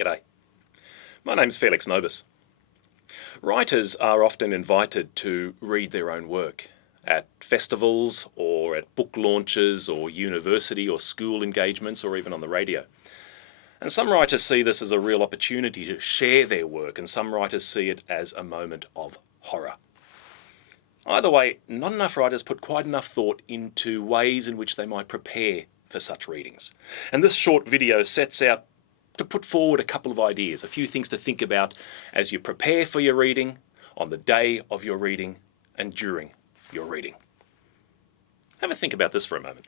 G'day. My name's Felix Nobis. Writers are often invited to read their own work at festivals or at book launches or university or school engagements or even on the radio. And some writers see this as a real opportunity to share their work, and some writers see it as a moment of horror. Either way, not enough writers put quite enough thought into ways in which they might prepare for such readings. And this short video sets out to put forward a couple of ideas, a few things to think about as you prepare for your reading, on the day of your reading, and during your reading. Have a think about this for a moment.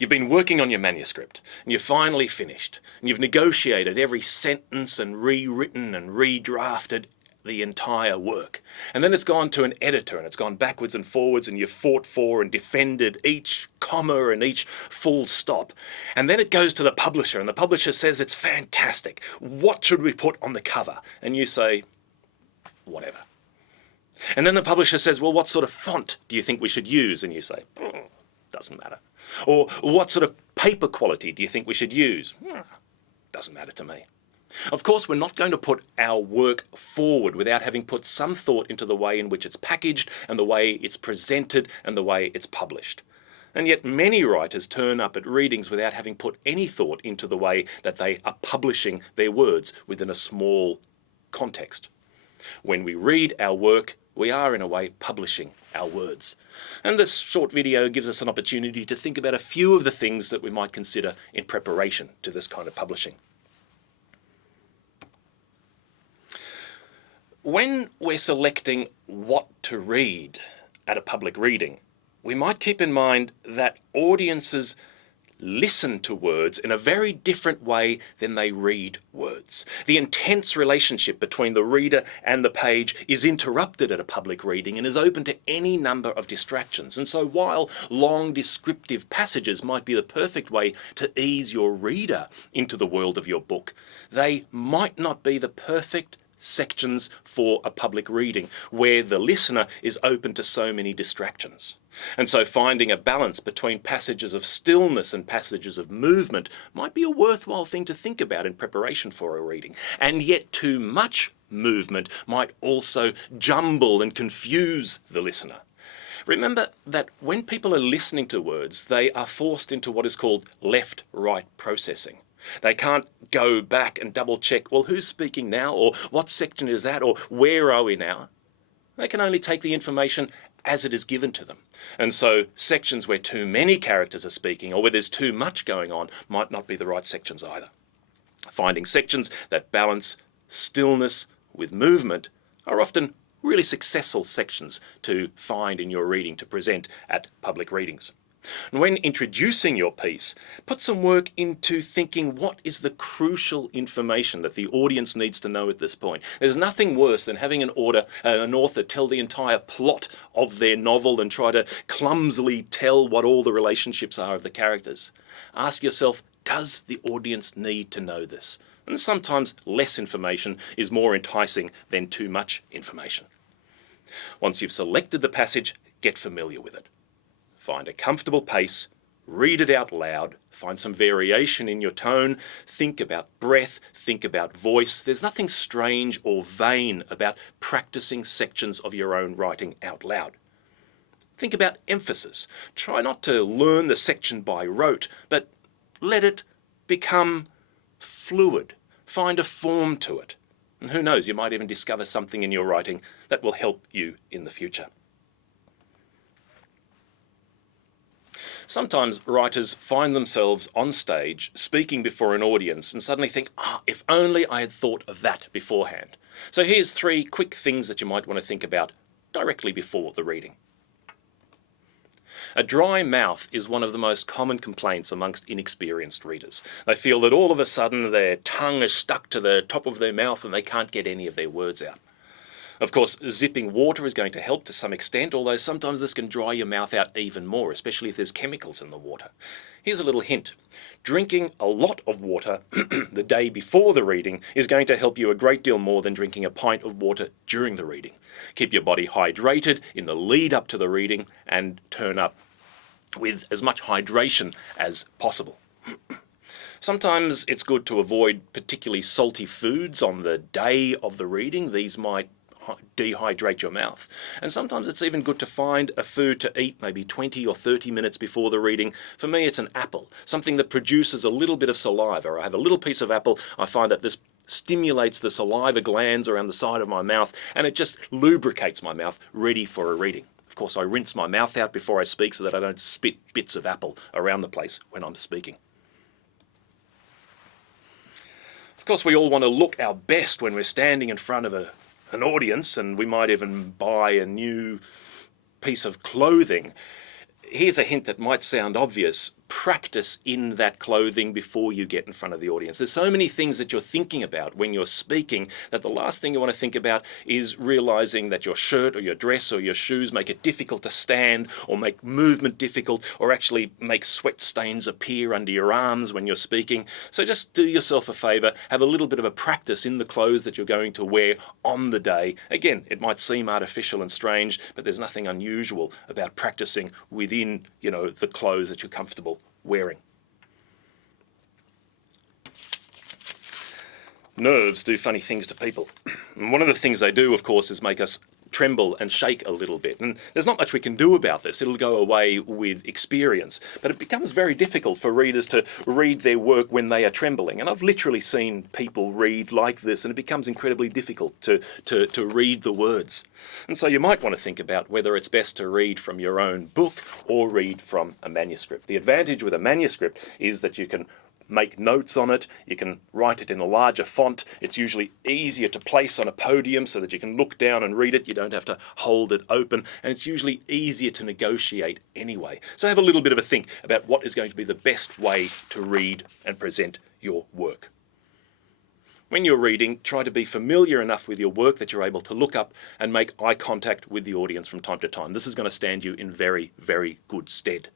You've been working on your manuscript, and you're finally finished, and you've negotiated every sentence and rewritten and redrafted the entire work. And then it's gone to an editor, and it's gone backwards and forwards, and you've fought for and defended each comma and each full stop. And then it goes to the publisher, and the publisher says it's fantastic. What should we put on the cover? And you say, whatever. And then the publisher says, well, what sort of font do you think we should use? And you say, doesn't matter. Or what sort of paper quality do you think we should use? Doesn't matter to me. Of course, we're not going to put our work forward without having put some thought into the way in which it's packaged and the way it's presented and the way it's published. And yet many writers turn up at readings without having put any thought into the way that they are publishing their words within a small context. When we read our work, we are in a way publishing our words. And this short video gives us an opportunity to think about a few of the things that we might consider in preparation to this kind of publishing. When we're selecting what to read at a public reading, we might keep in mind that audiences listen to words in a very different way than they read words. The intense relationship between the reader and the page is interrupted at a public reading and is open to any number of distractions. And so while long descriptive passages might be the perfect way to ease your reader into the world of your book, they might not be the perfect sections for a public reading where the listener is open to so many distractions. And so finding a balance between passages of stillness and passages of movement might be a worthwhile thing to think about in preparation for a reading. And yet too much movement might also jumble and confuse the listener. Remember that when people are listening to words, they are forced into what is called left-right processing. They can't go back and double check, well, who's speaking now, or what section is that, or where are we now? They can only take the information as it is given to them. And so sections where too many characters are speaking or where there's too much going on might not be the right sections either. Finding sections that balance stillness with movement are often really successful sections to find in your reading to present at public readings. And when introducing your piece, put some work into thinking what is the crucial information that the audience needs to know at this point. There's nothing worse than having an author tell the entire plot of their novel and try to clumsily tell what all the relationships are of the characters. Ask yourself, does the audience need to know this? And sometimes less information is more enticing than too much information. Once you've selected the passage, get familiar with it. Find a comfortable pace, read it out loud, find some variation in your tone, think about breath, think about voice. There's nothing strange or vain about practicing sections of your own writing out loud. Think about emphasis. Try not to learn the section by rote, but let it become fluid. Find a form to it. And who knows, you might even discover something in your writing that will help you in the future. Sometimes writers find themselves on stage speaking before an audience and suddenly think, if only I had thought of that beforehand. So here's 3 quick things that you might want to think about directly before the reading. A dry mouth is one of the most common complaints amongst inexperienced readers. They feel that all of a sudden their tongue is stuck to the top of their mouth and they can't get any of their words out. Of course, zipping water is going to help to some extent, although sometimes this can dry your mouth out even more, especially if there's chemicals in the water. Here's a little hint. Drinking a lot of water the day before the reading is going to help you a great deal more than drinking a pint of water during the reading. Keep your body hydrated in the lead up to the reading and turn up with as much hydration as possible. Sometimes it's good to avoid particularly salty foods on the day of the reading. These might dehydrate your mouth. And sometimes it's even good to find a food to eat maybe 20 or 30 minutes before the reading. For me, it's an apple, something that produces a little bit of saliva. I have a little piece of apple. I find that this stimulates the saliva glands around the side of my mouth, and it just lubricates my mouth ready for a reading. Of course, I rinse my mouth out before I speak so that I don't spit bits of apple around the place when I'm speaking. Of course, we all want to look our best when we're standing in front of an audience, and we might even buy a new piece of clothing. Here's a hint that might sound obvious. Practice in that clothing before you get in front of the audience. There's so many things that you're thinking about when you're speaking that the last thing you want to think about is realizing that your shirt or your dress or your shoes make it difficult to stand, or make movement difficult, or actually make sweat stains appear under your arms when you're speaking. So just do yourself a favor, have a little bit of a practice in the clothes that you're going to wear on the day. Again, it might seem artificial and strange, but there's nothing unusual about practicing within, the clothes that you're comfortable wearing. Nerves do funny things to people. And one of the things they do, of course, is make us tremble and shake a little bit. And there's not much we can do about this. It'll go away with experience. But it becomes very difficult for readers to read their work when they are trembling. And I've literally seen people read like this, and it becomes incredibly difficult to read the words. And so you might want to think about whether it's best to read from your own book or read from a manuscript. The advantage with a manuscript is that you can make notes on it, you can write it in a larger font. It's usually easier to place on a podium so that you can look down and read it. You don't have to hold it open, and it's usually easier to negotiate anyway. So have a little bit of a think about what is going to be the best way to read and present your work. When you're reading, try to be familiar enough with your work that you're able to look up and make eye contact with the audience from time to time. This is going to stand you in very, very good stead.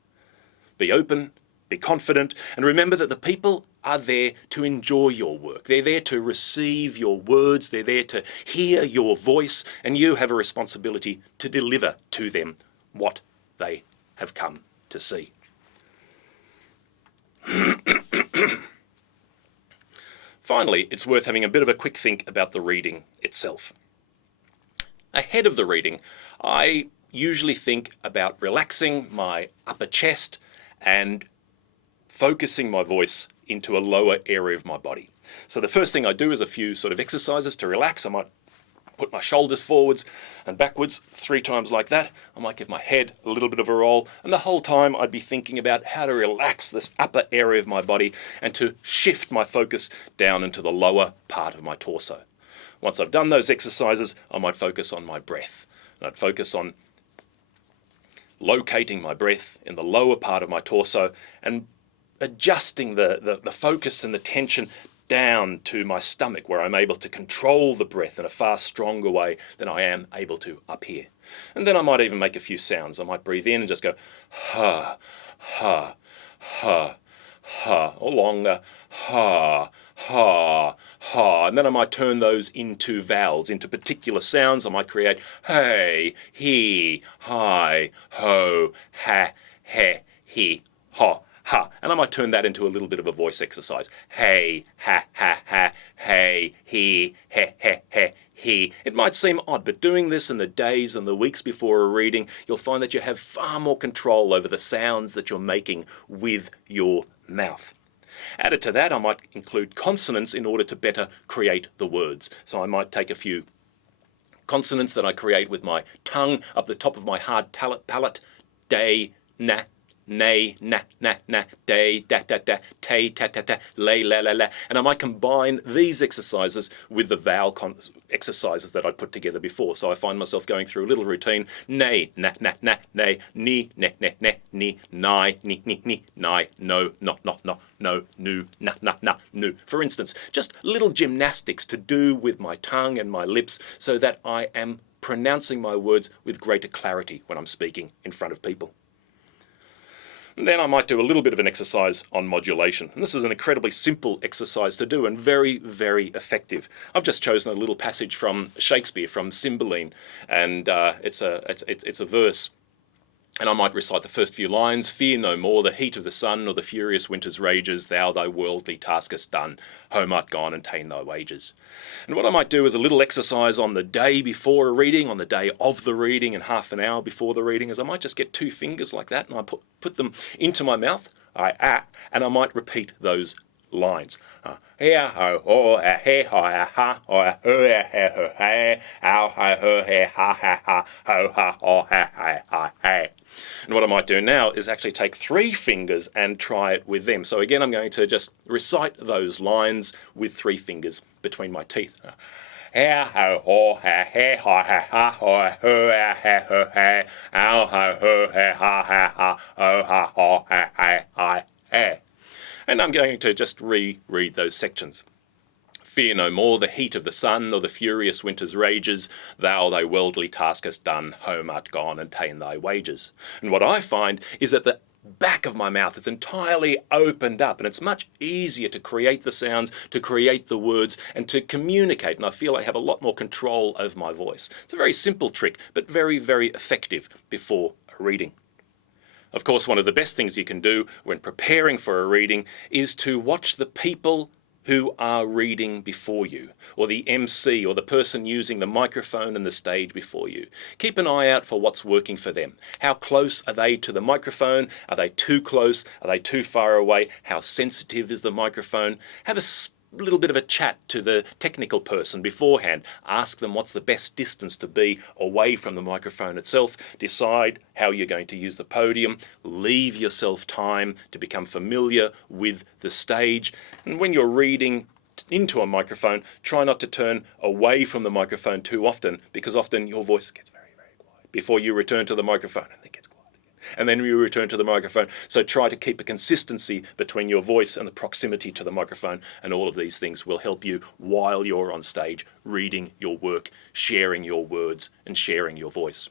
Be open, be confident, and remember that the people are there to enjoy your work. They're there to receive your words. They're there to hear your voice, and you have a responsibility to deliver to them what they have come to see. Finally, it's worth having a bit of a quick think about the reading itself. Ahead of the reading, I usually think about relaxing my upper chest and focusing my voice into a lower area of my body. So the first thing I do is a few sort of exercises to relax. I might put my shoulders forwards and backwards 3 times like that. I might give my head a little bit of a roll, and the whole time I'd be thinking about how to relax this upper area of my body and to shift my focus down into the lower part of my torso. Once I've done those exercises, I might focus on my breath. And I'd focus on locating my breath in the lower part of my torso and adjusting the focus and the tension down to my stomach, where I'm able to control the breath in a far stronger way than I am able to up here. And then I might even make a few sounds. I might breathe in and just go ha, ha, ha, ha, or longer, ha, ha, ha. And then I might turn those into vowels, into particular sounds. I might create hey, he, hi, ho, ha, he, ha, ha. And I might turn that into a little bit of a voice exercise. Hey, ha, ha, ha, hey, he, he. It might seem odd, but doing this in the days and the weeks before a reading, you'll find that you have far more control over the sounds that you're making with your mouth. Added to that, I might include consonants in order to better create the words. So I might take a few consonants that I create with my tongue up the top of my hard palate. Day, na, nay, na, na, na, day, da, da, da, tay, ta, ta, ta, lay, la, la, la. And I might combine these exercises with the vowel exercises that I put together before. So I find myself going through a little routine. Nay, na, na, na, nay, ni, ne, ne, ne, ni, nigh, ni, nigh, no, not, no, nu, na, nu. For instance, just little gymnastics to do with my tongue and my lips so that I am pronouncing my words with greater clarity when I'm speaking in front of people. And then I might do a little bit of an exercise on modulation. And this is an incredibly simple exercise to do and very, very effective. I've just chosen a little passage from Shakespeare, from Cymbeline, and it's a verse And I might recite the first few lines: "Fear no more the heat of the sun, or the furious winter's rages. Thou thy worldly task hast done, home art gone, and ta'en thy wages." And what I might do as a little exercise on the day before a reading, on the day of the reading, and half an hour before the reading, is I might just get two fingers like that and I put them into my mouth, and I might repeat those lines. And what I might do now is actually take three fingers and try it with them. So again, I'm going to just recite those lines with three fingers between my teeth. And I'm going to just reread those sections. "Fear no more the heat of the sun, or the furious winter's rages. Thou thy worldly task hast done, home art gone, and ta'en thy wages." And what I find is that the back of my mouth is entirely opened up, and it's much easier to create the sounds, to create the words, and to communicate, and I feel I have a lot more control over my voice. It's a very simple trick, but very, very effective before a reading. Of course, one of the best things you can do when preparing for a reading is to watch the people who are reading before you, or the MC, or the person using the microphone and the stage before you. Keep an eye out for what's working for them. How close are they to the microphone? Are they too close? Are they too far away? How sensitive is the microphone? Have a little bit of a chat to the technical person beforehand. Ask them what's the best distance to be away from the microphone itself. Decide how you're going to use the podium. Leave yourself time to become familiar with the stage. And when you're reading into a microphone, try not to turn away from the microphone too often, because often your voice gets very, very quiet before you return to the microphone, and it gets quiet. And then you return to the microphone. So try to keep a consistency between your voice and the proximity to the microphone, and all of these things will help you while you're on stage, reading your work, sharing your words, and sharing your voice.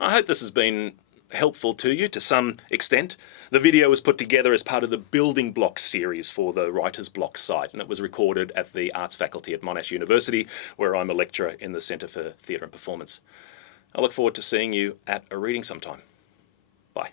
I hope this has been helpful to you to some extent. The video was put together as part of the Building Blocs series for the Writers Bloc site, and it was recorded at the Arts Faculty at Monash University, where I'm a lecturer in the Centre for Theatre and Performance. I look forward to seeing you at a reading sometime. Bye.